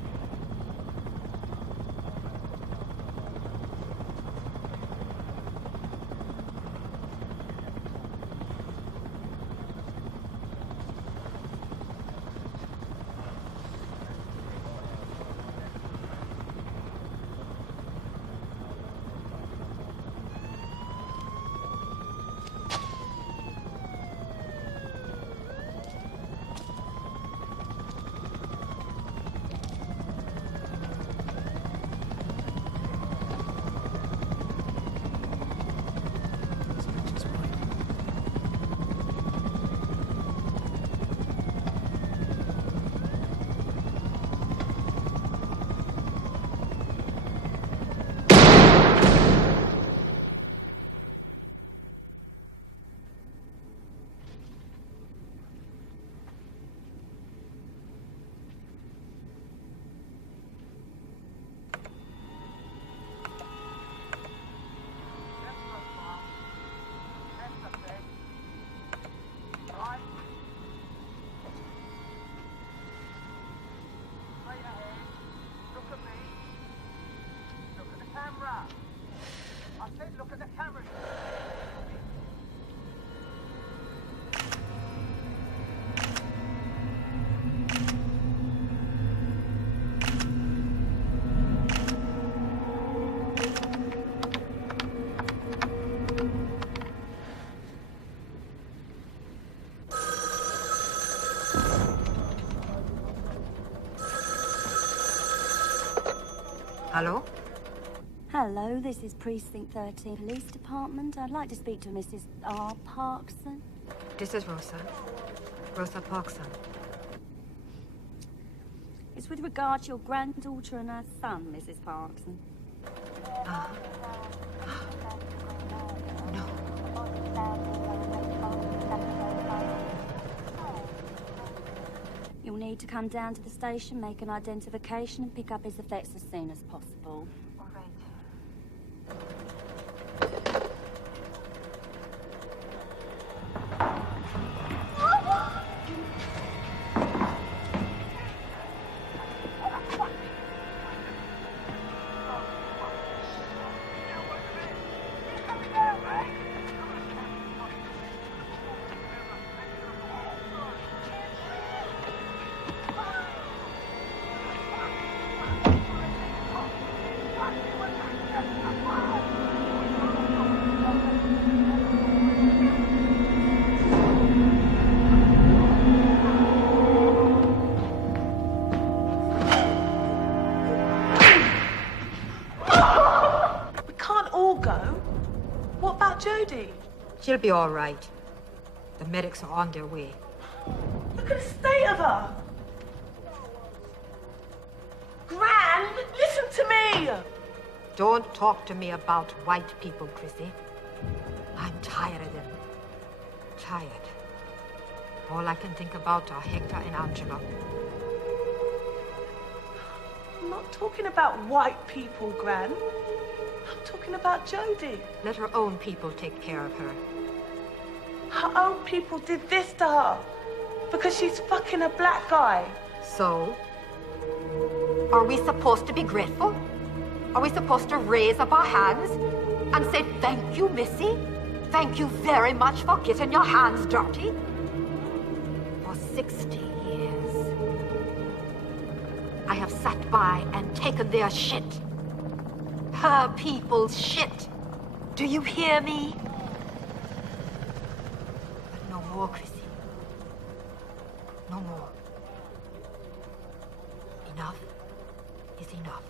Hello? Hello, this is Precinct 13 Police Department. I'd like to speak to Mrs. R. Parkson. This is Rosa. Rosa Parkson. It's with regard to your granddaughter and her son, Mrs. Parkson. You'll need to come down to the station, make an identification, and pick up his effects as soon as possible. She'll be all right. The medics are on their way. Look at the state of her. Gran, listen to me. Don't talk to me about white people, Chrissy. I'm tired of them. Tired. All I can think about are Hector and Angela. I'm not talking about white people, Gran. I'm talking about Jodie. Let her own people take care of her. Her own people did this to her because she's fucking a black guy. So? Are we supposed to be grateful? Are we supposed to raise up our hands and say, thank you, Missy? Thank you very much for getting your hands dirty? For 60 years, I have sat by and taken their shit. Her people's shit. Do you hear me? But no more, Chrissy. No more. Enough is enough.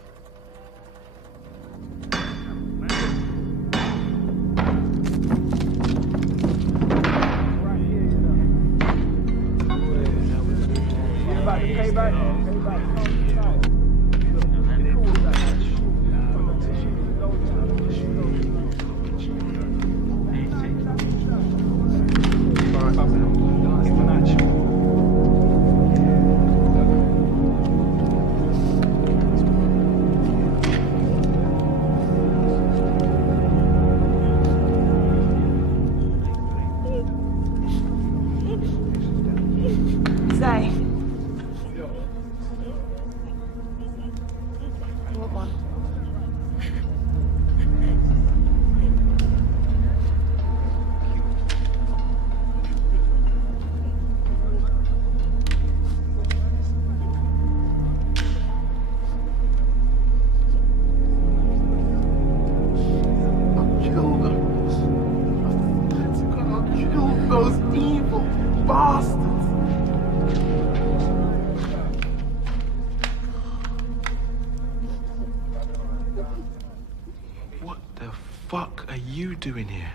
Doing here?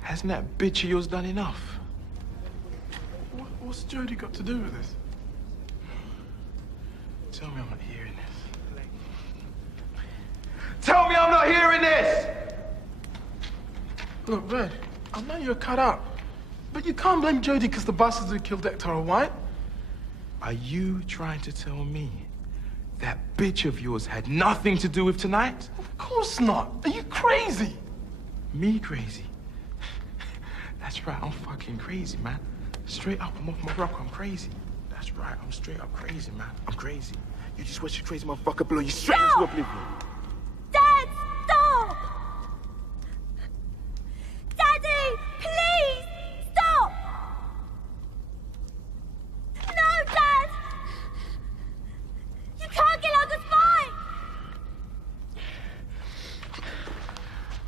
Hasn't that bitch of yours done enough? What's Jodie got to do with this? Tell me I'm not hearing this. Tell me I'm not hearing this! Look, Red, I know you're cut up, but you can't blame Jodie because the bastards who killed Hector are white. Are you trying to tell me that bitch of yours had nothing to do with tonight? Of course not. Are you crazy? Me crazy? That's right, I'm fucking crazy, man. Straight up, I'm off my rock, I'm crazy. That's right, I'm straight up crazy, man. I'm crazy. You just watch your crazy motherfucker blow you straight into oblivion. Dad, stop! Daddy, please, stop! No, Dad! You can't get out the fight!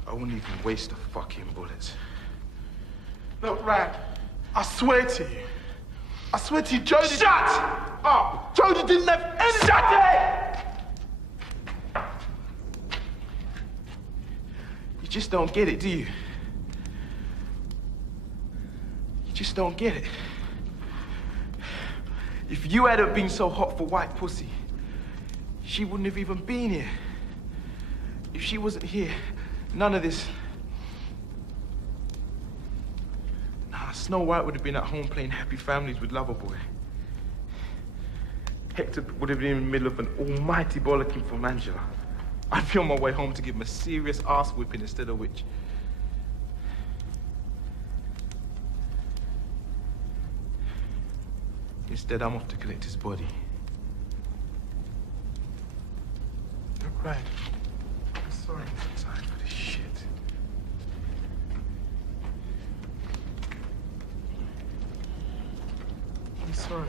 I wouldn't even waste the fucking bullets. Look, Rad, I swear to you, Jodie... Shut up! Jodie didn't have any... Shut it! You just don't get it, do you? You just don't get it. If you hadn't been so hot for white pussy, she wouldn't have even been here. If she wasn't here, none of this... Nah, Snow White would have been at home playing Happy Families with Loverboy. Hector would have been in the middle of an almighty bollocking from Angela. I'd be on my way home to give him a serious ass whipping instead of which... Instead, I'm off to collect his body. Look, Rad, I'm sorry. Time for this shit. I'm sorry.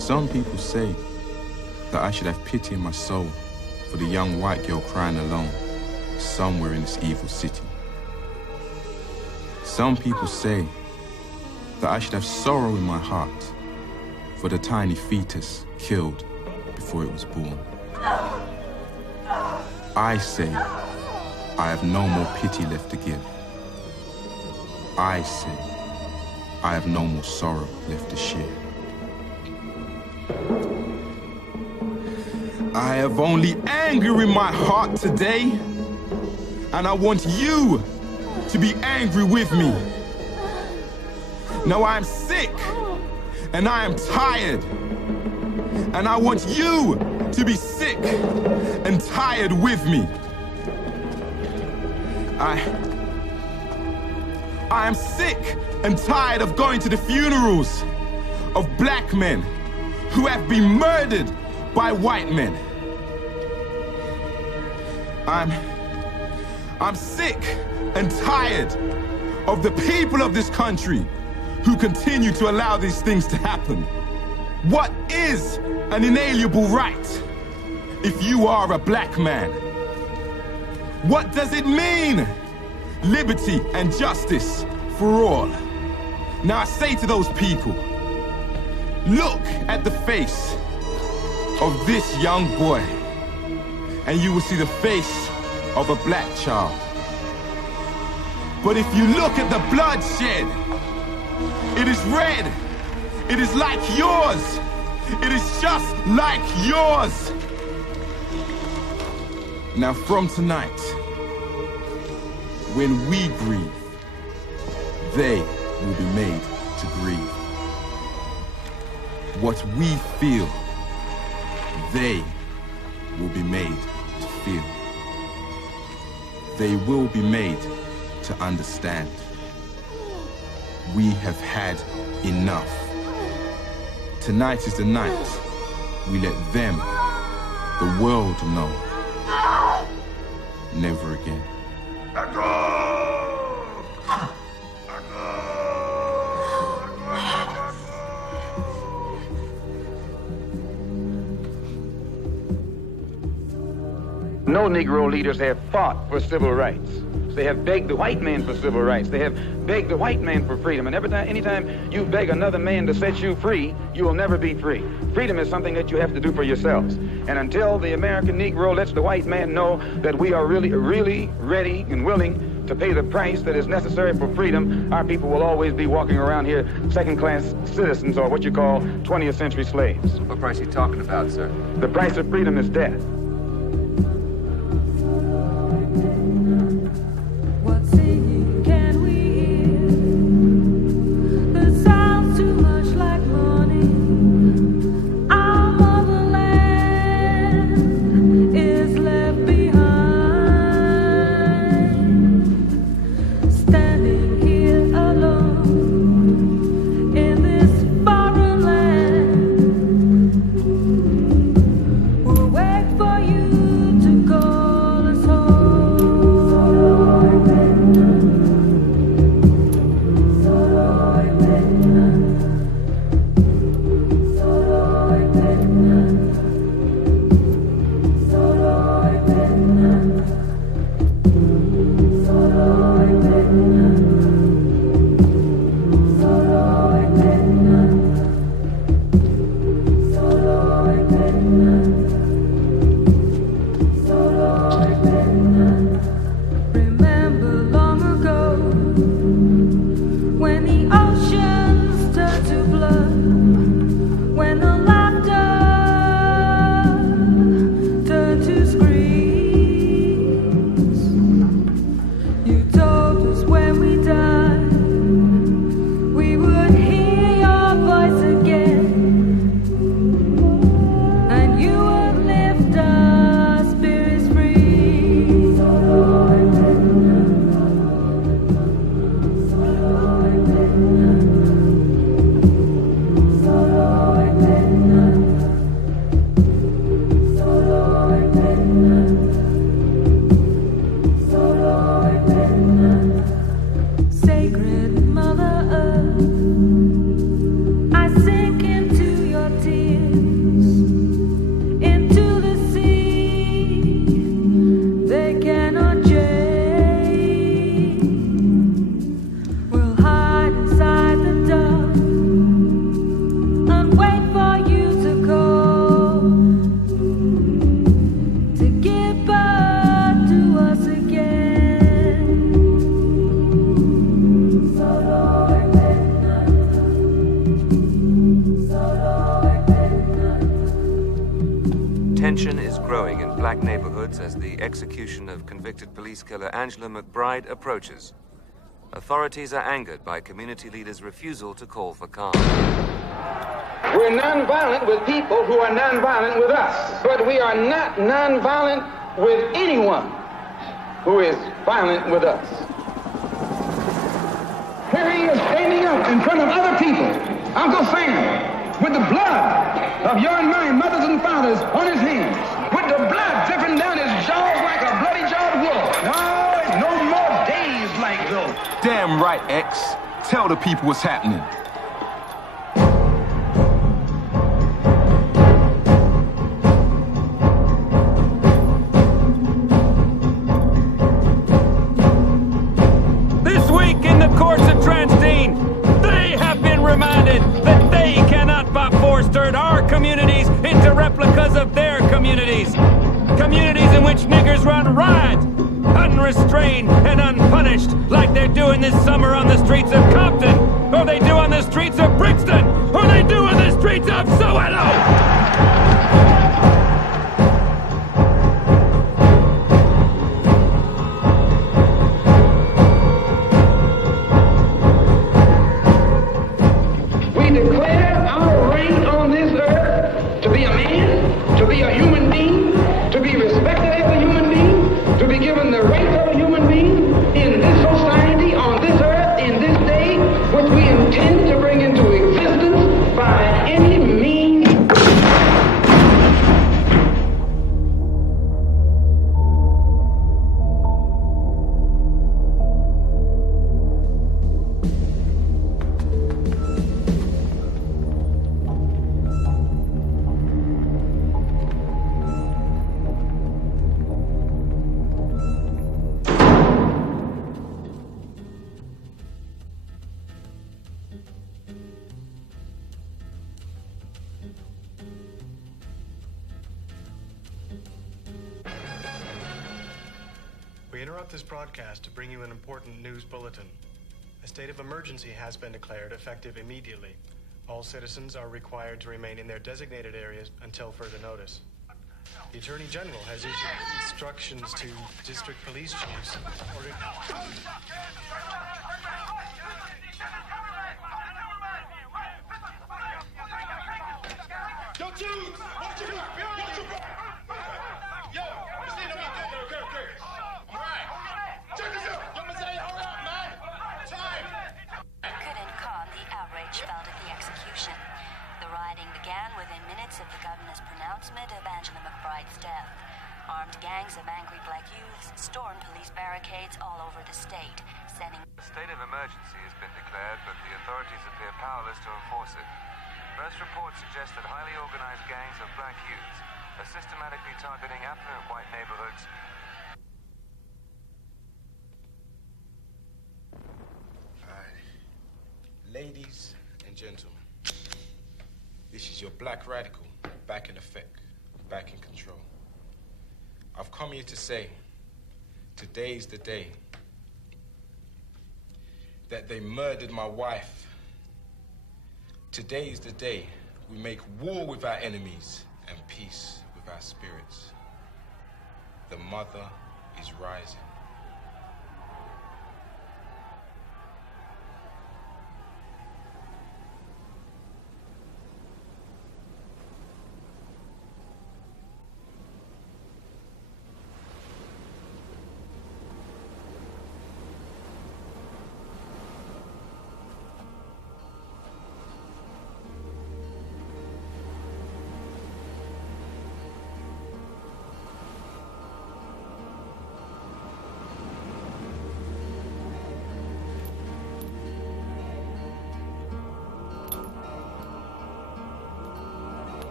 Some people say that I should have pity in my soul for the young white girl crying alone somewhere in this evil city. Some people say that I should have sorrow in my heart for the tiny fetus killed before it was born. I say I have no more pity left to give. I say I have no more sorrow left to share. I have only anger in my heart today, and I want you to be angry with me. Now I am sick, and I am tired, and I want you to be sick and tired with me. I am sick and tired of going to the funerals of black men who have been murdered by white men. I'm sick and tired of the people of this country who continue to allow these things to happen. What is an inalienable right if you are a black man? What does it mean? Liberty and justice for all. Now I say to those people, look at the face of this young boy, and you will see the face of a black child. But if you look at the bloodshed, it is red. It is like yours. It is just like yours. Now from tonight, when we grieve, they will be made to grieve. What we feel, they will be made to feel. They will be made to understand. We have had enough. Tonight is the night we let them, the world, know. Never again. No Negro leaders have fought for civil rights. They have begged the white man for civil rights. They have begged the white man for freedom. And anytime you beg another man to set you free, you will never be free. Freedom is something that you have to do for yourselves. And until the American Negro lets the white man know that we are really ready and willing to pay the price that is necessary for freedom, our people will always be walking around here second-class citizens, or what you call 20th century slaves. What price are you talking about, sir? The price of freedom is death. For Tension is growing in black neighborhoods as the execution of convicted police killer Angela McBride approaches. Authorities are angered by community leaders' refusal to call for calm. We're nonviolent with people who are nonviolent with us, but we are not nonviolent with anyone who is violent with us. Here he is standing up in front of other people, Uncle Sam, with the blood of your and my mothers and fathers on his hands, with the blood dripping down his jaws like a bloody-jawed wolf. No more days like those. Damn right, X. Tell the people what's happening. This week in the courts of Transdean, they have been reminded that they cannot by force turn our communities into replicas of their communities. Communities in which niggers run riot, unrestrained and unpunished, like they're doing this summer on the streets of Compton, or they do on the streets of Brixton, or they do on the streets of Soweto. We declare our right on this earth to be a man, to be a human being, to be respected as a human being, to be given the rights of a human being in this society, on this earth, in this day, which we intend to bring into existence by any means. We interrupt this broadcast to bring you an important news bulletin. A state of emergency has been declared effective immediately. All citizens are required to remain in their designated areas until further notice. The Attorney General has issued instructions to district police chiefs. Yo, dudes! Watch your back! Watch your back! Yo, you see what I'm doing? Okay. Alright. Check this out! Yo, Messiah, hurry up, man! Time! Couldn't calm the outrage felt at the execution. The rioting began within minutes of the governor's pronouncement of Angela McBride's death. Armed gangs of angry black youths stormed police barricades all over the state, sending... A state of emergency has been declared, but the authorities appear powerless to enforce it. First reports suggest that highly organized gangs of black youths are systematically targeting affluent white neighborhoods. Ladies and gentlemen, this is your black radical back in effect, back in control. I've come here to say, today's the day that they murdered my wife. Today is the day we make war with our enemies and peace with our spirits. The mother is rising.